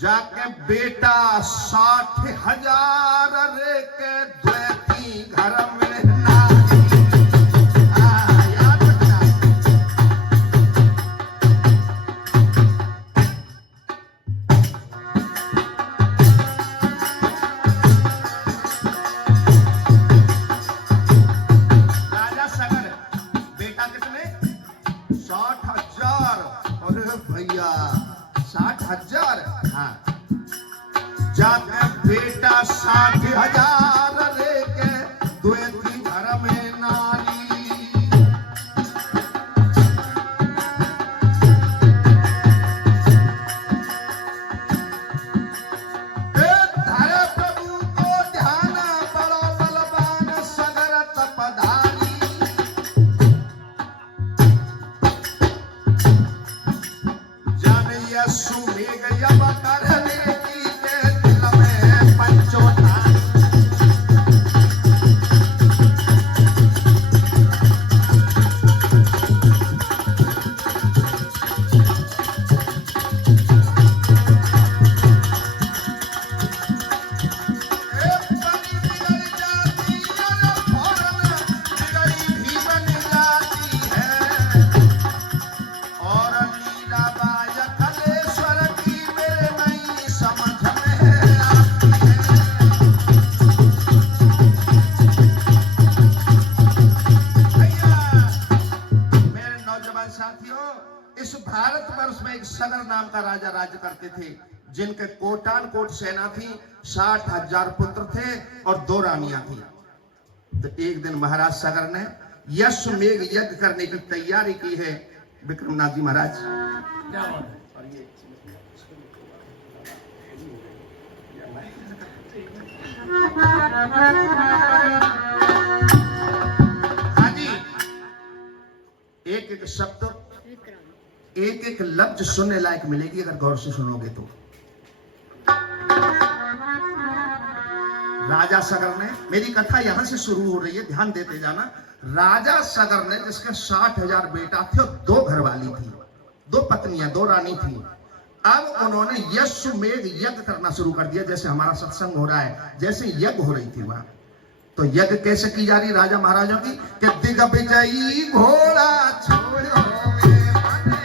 जाके बेटा 60,000 रे के द्वैती घर में नारी। याद रखना। राजा सगर बेटा कितने 60,000। अरे भैया 60,000। हाँ जाके बेटा 60,000 लेके द्वैती घर में नारी। धरे प्रभु को ध्यान बड़ो बलवान सगर तपधारी। जाने यीशु मेघ यब करने की के दिल में पंचोठानी। बनी बिगड़ जाती और फौरन बिगड़ी भी बन जाती है। और लीलाबाई कलेश्वर की मेरे नहीं समझ में आती है। भैया मेरे नौजवान साथियों, इस भारतवर्ष में एक सगर नाम का राजा राज्य करते थे, जिनके कोटान कोट सेना थी, 60,000 पुत्र थे और 2 रानियां थी। तो एक दिन महाराज सगर ने यश्वमेघ यज्ञ करने की तैयारी की है। विक्रमनाथ जी महाराज हाँ जी, एक एक शब्द एक एक लफ्ज सुनने लायक मिलेगी अगर गौर से सुनोगे तो। राजा सगर ने, मेरी कथा यहां से शुरू हो रही है, ध्यान देते जाना। राजा सगर ने जिसके 60,000 बेटा थे और 2 घरवाली थी, 2 पत्नियां, 2 रानी थी। अब उन्होंने यश्वमेघ यज्ञ करना शुरू कर दिया, जैसे हमारा सत्संग हो रहा है, जैसे यज्ञ हो रही थी वहां। तो यज्ञ कैसे की जा रही राजा महाराजों की कि दिग्विजयी घोड़ा छोड़ो वे बने,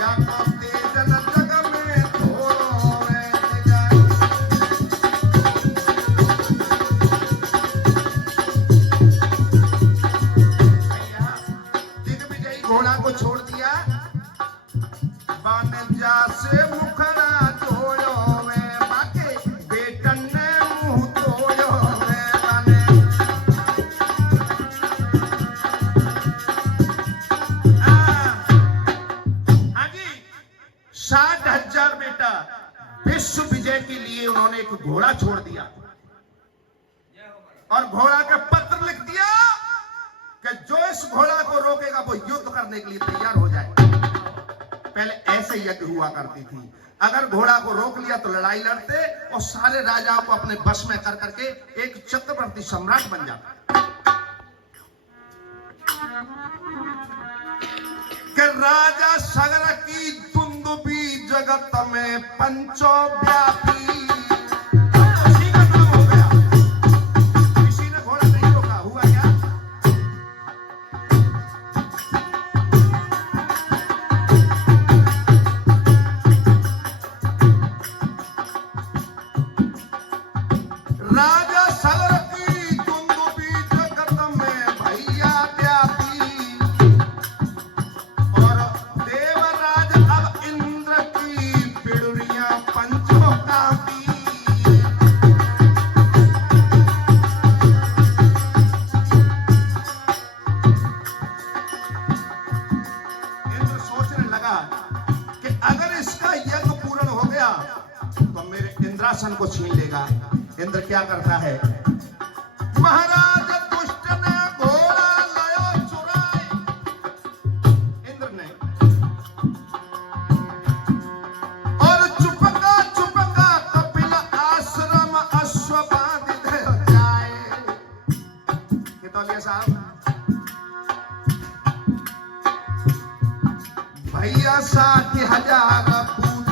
या को तेज न जग में थोड़ो वे दिगाई। दिग्विजयी घोड़ा को छोड़ दिया। बन जा से मुखड़ा धोयो वे बाके, बेटन ने मुंह धोयो वे बने। हाँ जी, 60,000 बेटा विश्व विजय के लिए उन्होंने एक घोड़ा छोड़ दिया और घोड़ा का पत्र लिख दिया कि जो इस घोड़ा को रोकेगा वो युद्ध करने के लिए तैयार हो जाए। पहले ऐसे यज्ञ हुआ करती थी, अगर घोड़ा को रोक लिया तो लड़ाई लड़ते और सारे राजाओं को अपने बस में कर करके एक चक्रवर्ती सम्राट बन जाता। कि राजा सगर की दुंदुभी जगत में पंचो व्यापी। उसी का नाम हो गया, किसी ने घोड़ा नहीं रोका। हुआ क्या? राजा सगर की दुंदुभी जगत में भैया व्यापी। और देवराज अब इंद्र की पिड़ुरियां पंचों कांपी। इंद्र सोचने लगा कि अगर इसका यज्ञ पूर्ण हो गया तो मेरे इंद्रासन को छीन लेगा। इंद्र क्या करता है? महाराज दुष्ट ने घोड़ा लायो चुराए। इंद्र ने और चुपका चुपका कपिल आश्रम अश्व बांध जाए। कितौलिया साहब, भैया 60,000 पूत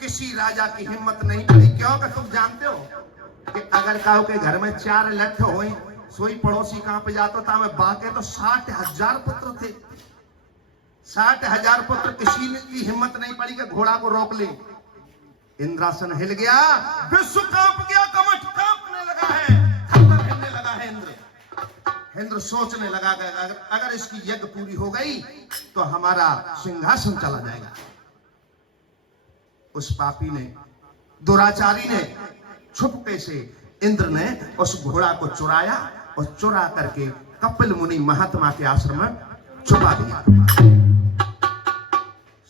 किसी राजा की हिम्मत नहीं पड़ी। क्यों कि तुम जानते हो कि अगर काऊ के घर में 4 लठ हो सोई पड़ोसी कहां पे जाता था में बाके तो 60,000 पुत्र थे। 60,000 पुत्र, किसी ने की हिम्मत नहीं पड़ी कि घोड़ा को रोक ले। इंद्रासन हिल गया, विश्व कांप गया, कमठ कांपने लगा है, थर हिलने लगा है। इंद्र सोचने लगा कि अगर इसकी यज्ञ पूरी हो गई तो हमारा सिंहासन चला जाएगा। उस पापी ने, दुराचारी ने छुपके से इंद्र ने उस घोड़ा को चुराया और चुरा करके कपिल मुनि महात्मा के आश्रम में छुपा दिया।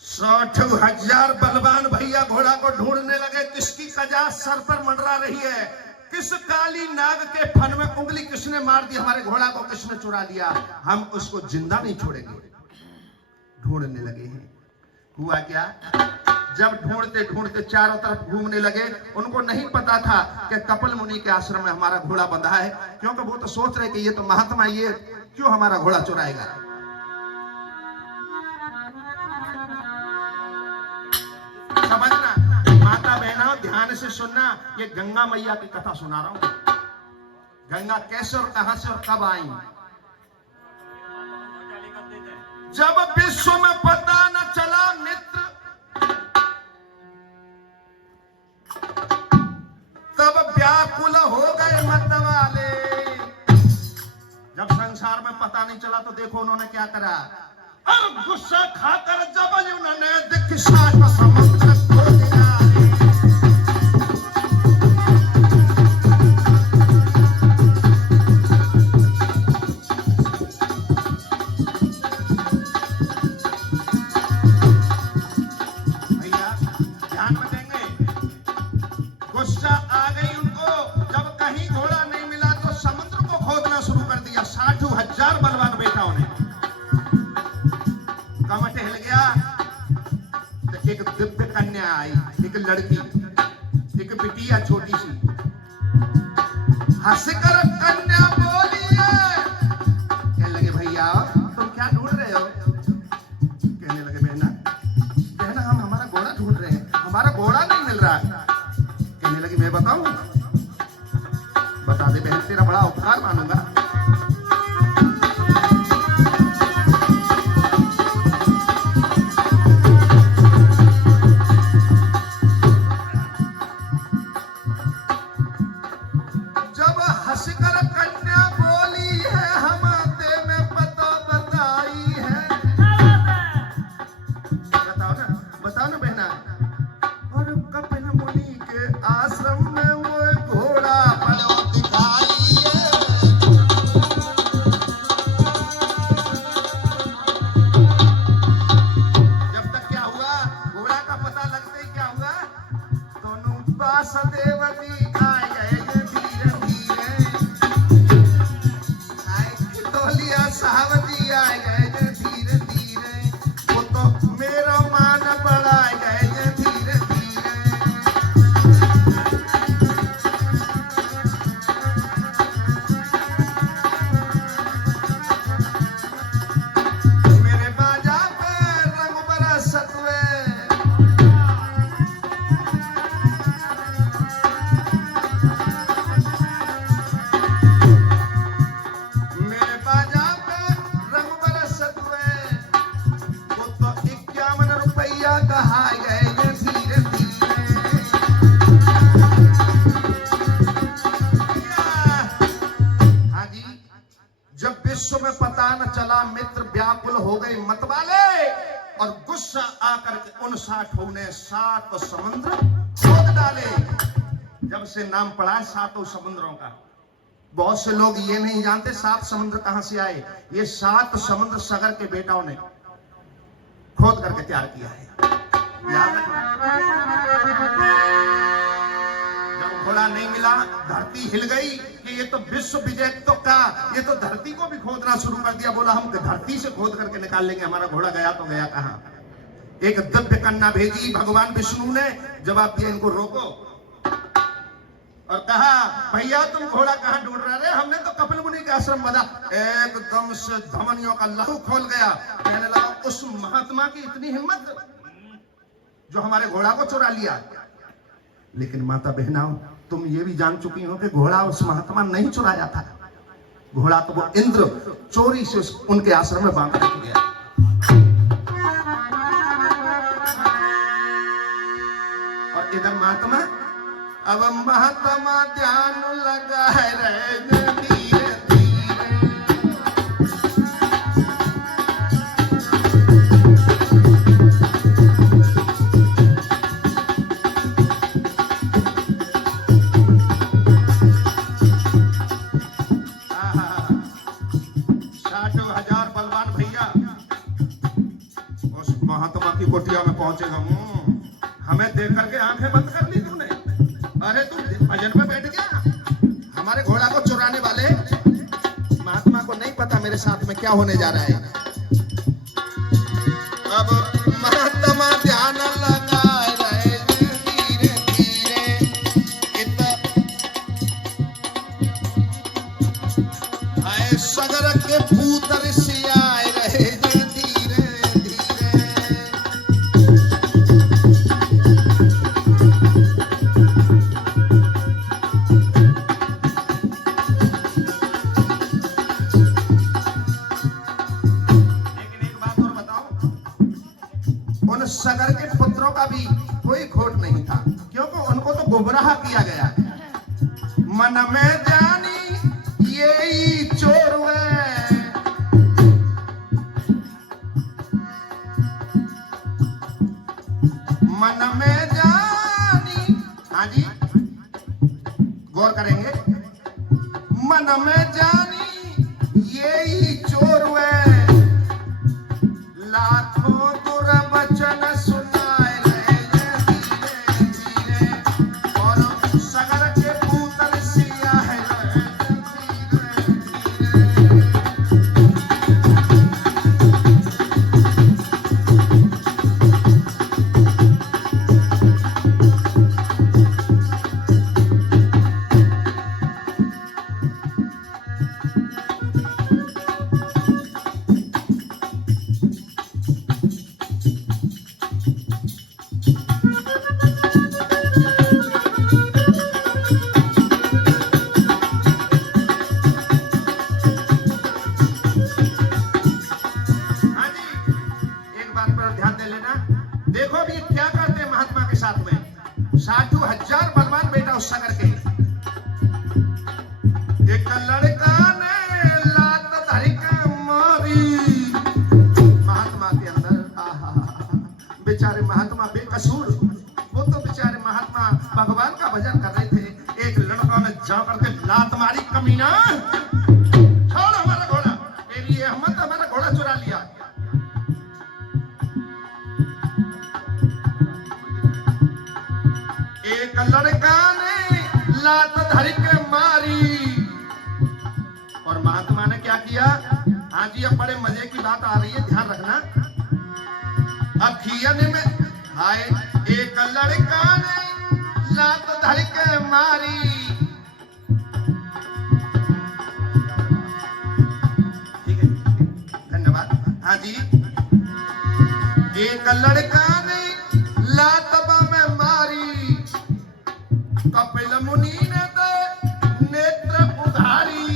60,000 बलवान भैया घोड़ा को ढूंढने लगे। किसकी कजा सर पर मंडरा रही है, किस काली नाग के फन में उंगली किसने मार दी, हमारे घोड़ा को किसने चुरा लिया, हम उसको जिंदा नहीं छोड़ेंगे। ढूंढने लगे हैं। हुआ क्या, जब ढूंढते ढूंढते चारों तरफ घूमने लगे, उनको नहीं पता था कि कपिल मुनि के आश्रम में हमारा घोड़ा बंधा है, क्योंकि वो तो सोच रहे कि ये तो महात्मा, ये क्यों हमारा घोड़ा चुराएगा। समझना माता बहना, ध्यान से सुनना, ये गंगा मैया की कथा सुना रहा हूं। गंगा कैसे और कहां से और कब आई। जब विश्व में पता न चला मित्र, तब व्याकुल हो गए मत वाले। जब संसार में पता नहीं चला तो देखो उन्होंने क्या करा, और गुस्सा खाकर जब उन्होंने दिखा समुद्र खो दिया। एक लड़की, एक बिटिया छोटी सी, हंसकर कन्या बोली है। कहने लगे भैया तुम क्या ढूंढ रहे हो। कहने लगे बहना हम हमारा घोड़ा ढूंढ रहे हैं, हमारा घोड़ा नहीं मिल रहा। कहने लगी मैं बताऊं, बता दे बहन, तेरा बड़ा उपकार मानूंगा। मित्र व्याकुल हो गए मतवाले, और गुस्सा आकर के उन 60 ने 7 समुद्र खोद डाले। जब से नाम पड़ा है 7 समुद्रों का। बहुत से लोग ये नहीं जानते 7 समुद्र कहां से आए। ये 7 समुद्र सगर के बेटाओं ने खोद करके तैयार किया है। याद रखना, जब घोड़ा नहीं मिला धरती हिल गई कि ये तो विश्व विजय तो का, ये तो धरती को भी खोदना शुरू कर दिया। बोला हम धरती से खोद करके निकाल लेंगे, हमारा घोड़ा गया तो गया कहां। एक दिव्य कन्या भेजी भगवान विष्णु ने, जवाब दिया इनको रोको, और कहा भैया तुम घोड़ा कहां ढूंढ रहे। हमने तो कपिल मुनि के आश्रम बना। एकदम से धमनियों का लहू खोल गया। कहने लगा उस महात्मा की इतनी हिम्मत, जो हमारे घोड़ा को चुरा लिया। लेकिन माता बहनाओं, तुम ये भी जान चुकी हो कि घोड़ा उस महात्मा नहीं चुराया था। घोड़ा तो वो इंद्र चोरी से उनके आश्रम में बांध रख गया। और इधर महात्मा, अब महात्मा ध्यान लगाए रहे धीरे कोटिया में पहुंचेगा। हमें देख करके आंखें बंद कर ली तूने। अरे तू भजन में बैठ गया, हमारे घोड़ा को चुराने वाले। महात्मा को नहीं पता मेरे साथ में क्या होने जा रहा है। अब महात्मा ध्यान लगाए रहे धीरे धीरे, आए सगर के पूतर से आए रहे सगर के पुत्रों का भी कोई खोट नहीं था, क्योंकि उनको तो गुमराह किया गया। मन में जानी यही चोर है, मन में जानी, हाँ जी गौर करेंगे, मन में जानी यही चोर है, लाखों वचन सुनाए रहे धीरे धीरे, और सगर के पूतल सिया है सगर के। एक लड़का ने लात धर के मारी महात्मा के अंदर। बेचारे महात्मा बेकसूर, वो तो बेचारे महात्मा भगवान का भजन कर रहे थे। एक लड़का ने जाकर के लात मारी, कमीना छोड़ हमारा घोड़ा, तेरी अहमद हमारा घोड़ा चुरा लिया। एक लड़का लात धर के मारी, और महात्मा ने क्या किया? हाँ जी, अब बड़े मजे की बात आ रही है, ध्यान रखना। अब खियन में हाय, एक लड़का ने लात धर के मारी, ठीक है, धन्यवाद। हाँ जी, एक लड़का ने लात में मारी, कपिल मुनि ने तो नेत्र उधारी,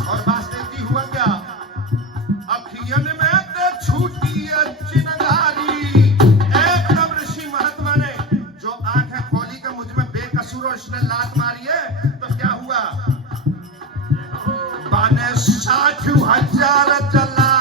और वास्तव जी हुआ क्या? अखियन में तो छूटी चिन्हधारी। एकदम ऋषि महात्मा ने जो आंखें खोली के मुझ में बेकसूर और इसने लात मारी है, तो क्या हुआ? बाने 60,000 चलाए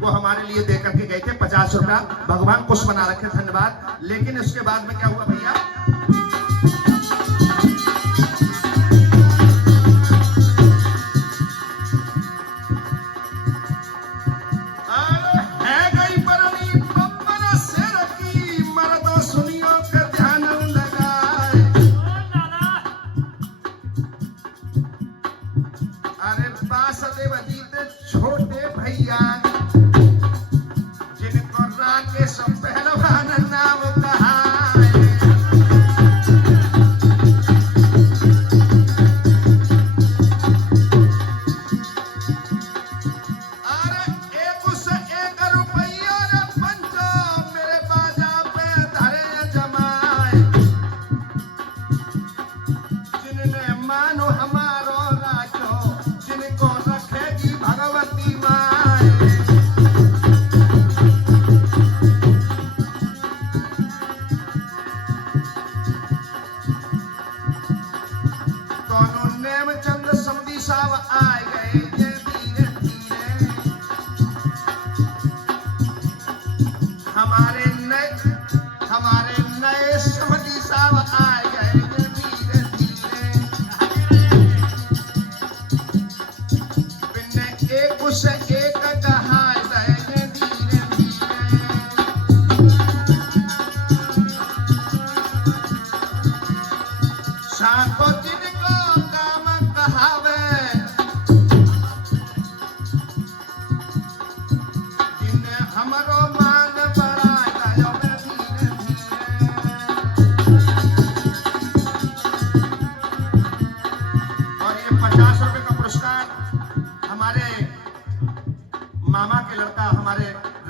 वो हमारे लिए दे करके गए थे 50 रुपया। भगवान कुछ बना रखे, धन्यवाद। लेकिन उसके बाद में क्या हुआ भैया? महादेव जी के छोटे भैया जिनको राकेश पहलवान नाम कहा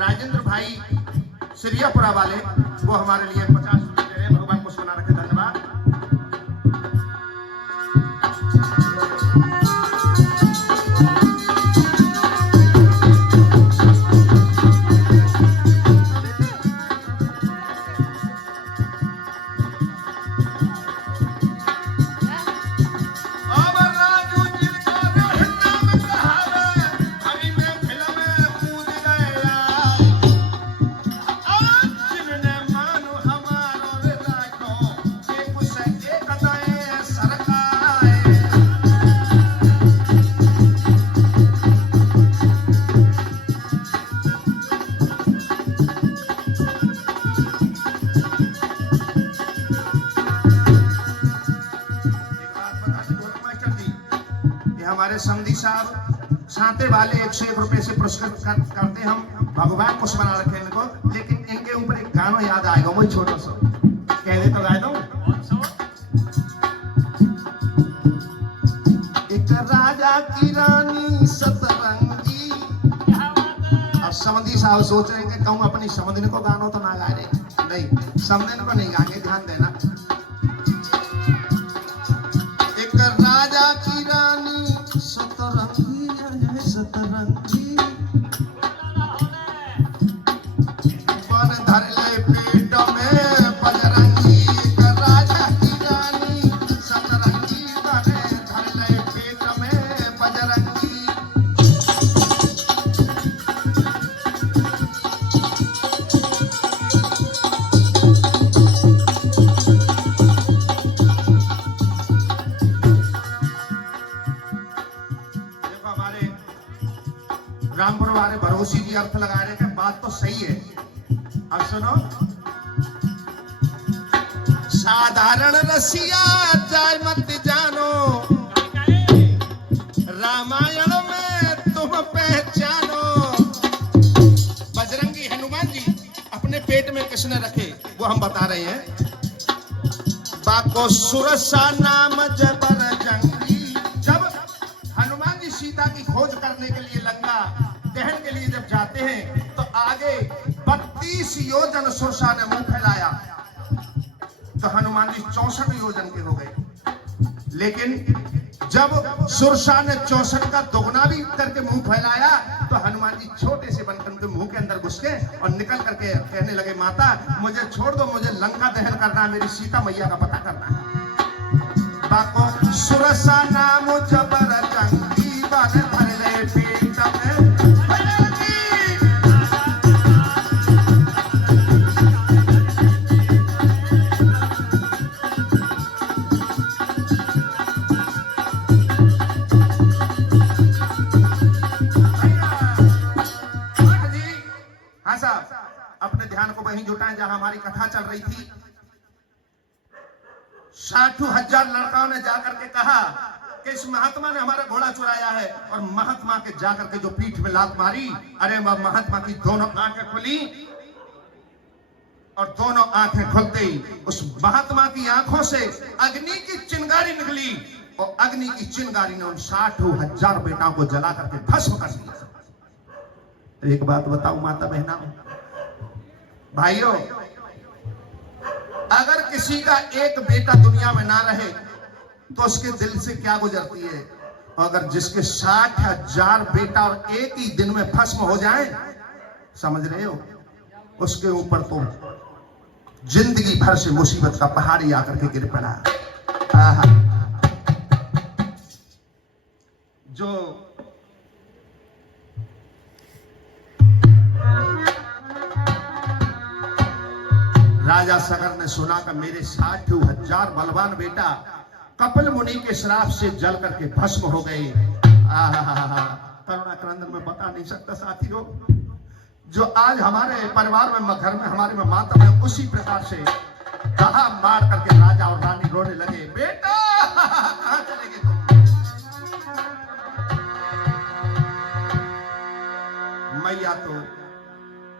राजेंद्र भाई सिरियापुरा वाले वो हमारे लिए 50 रुपए दे रहे हैं। भगवान को सुना रखे, धन्यवाद। हमारे समधी साहब छाते वाले 101 रुपए से पुरस्कृत करते हम। भगवान को स्मरण रखें इनको। लेकिन इनके ऊपर एक गाना याद आएगा, वही छोटा सा कह दे तो गा दो। एक राजा की रानी सतरंगी। अब समधी साहब सोच रहे हैं कि कहूँ अपनी समधी को गाना तो ना गा रहे, नहीं समधी को नहीं गाएंगे, ध्यान देना। एक राजा की रानी सतरंगी है सतरंगी, बन धर ले पेट में बजरंगी। एक राजा की रानी सतरंगी, बन धर ले पेट में बजरंगी। रामपुर वाले भरोसी जी अर्थ लगा रहे हैं, बात तो सही है। अब सुनो, साधारण रसिया जाय मत जानो, रामायण में तुम पहचानो। बजरंगी हनुमान जी अपने पेट में किसने रखे वो हम बता रहे हैं। बाको सुरसा नाम जबर जंगी। जब हनुमान जी सीता की खोज करने के लिए लंका दहन के लिए जब जाते हैं तो आगे 32 योजन सुरसा ने मुंह फैलाया तो हनुमान जी 64 योजन के हो गए। लेकिन जब सुरसा ने 64 का दोगुना भी करके मुंह फैलाया तो हनुमान जी छोटे से बनकर उनके मुंह के अंदर घुस गए और निकल करके कहने लगे, माता मुझे छोड़ दो, मुझे लंका दहन करना है, मेरी सीता मैया का पता करना है। बाको सुरसा नाम जबर जंगी, बन धर ले पेट में। अपने ध्यान को वहीं जुटाएं जहां हमारी कथा चल रही थी। 60,000 लड़काओं ने जाकर के कहा कि कि इस महात्मा ने हमारा घोड़ा चुराया है। और महात्मा के जाकर के जो पीठ में लात मारी, अरे वह महात्मा की दोनों आंखें खुली और दोनों आंखें खुलते ही उस महात्मा की आंखों से अग्नि की चिंगारी निकली और अग्नि की चिंगारी ने उन 60,000 बेटाओं को जला करके भस्म कर दिया। एक बात बताऊं माता बहना भाइयों, अगर किसी का एक बेटा दुनिया में ना रहे तो उसके दिल से क्या गुजरती है। अगर जिसके 60,000 बेटा और एक ही दिन में भस्म हो जाए, समझ रहे हो, उसके ऊपर तो जिंदगी भर से मुसीबत का पहाड़ ही आकर के गिर पड़ा। जो राजा सगर ने सुना कि मेरे 60,000 बलवान बेटा कपिल मुनि के श्राप से जल करके भस्म हो गए। करुणा क्रंदन में बता नहीं सकता साथियों। जो आज हमारे परिवार में, घर में, हमारे में मातम है, उसी प्रकार से कहा मार करके राजा और रानी रोने लगे। बेटा कहां चले गए तुम? मैया तो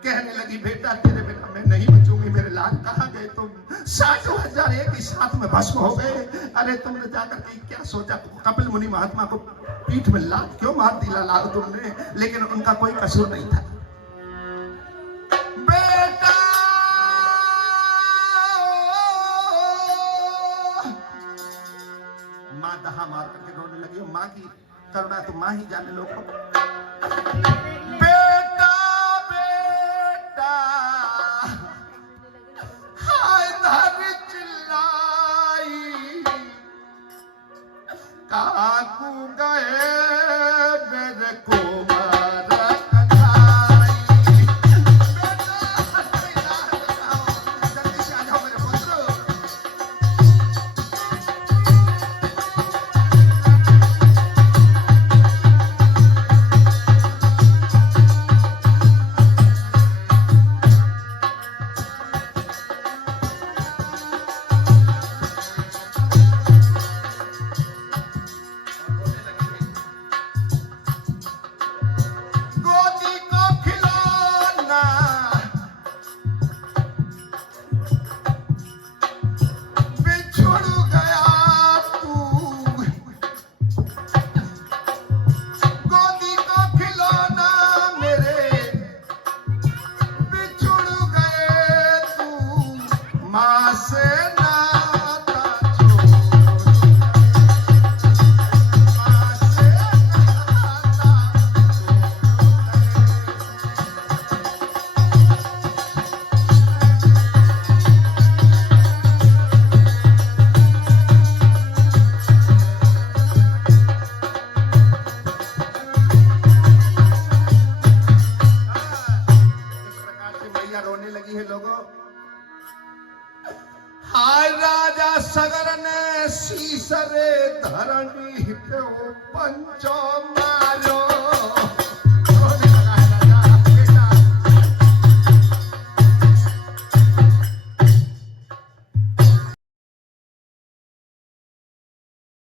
कहने लगी, बेटा तेरे बिना मैं नहीं बचूंगी, मेरे लाल कहां गए तुम? 60,000 एक ही साथ में भस्म हो गए। अरे तुमने जाकर के क्या सोचा? कपिल मुनि महात्मा को पीठ में लात क्यों मार दिला लाल तुमने? लेकिन उनका कोई कसूर नहीं था। बेटा मां दहा मार करके रोने लगी। मां की करुणा तो मां ही जाने लोगों। बेटा बेटा हाय धारी चिल्लाई, काकू गए मेरे को रोने लगी है लोगों। हाय राजा सगर ने सीसरे धरणी पे पंचो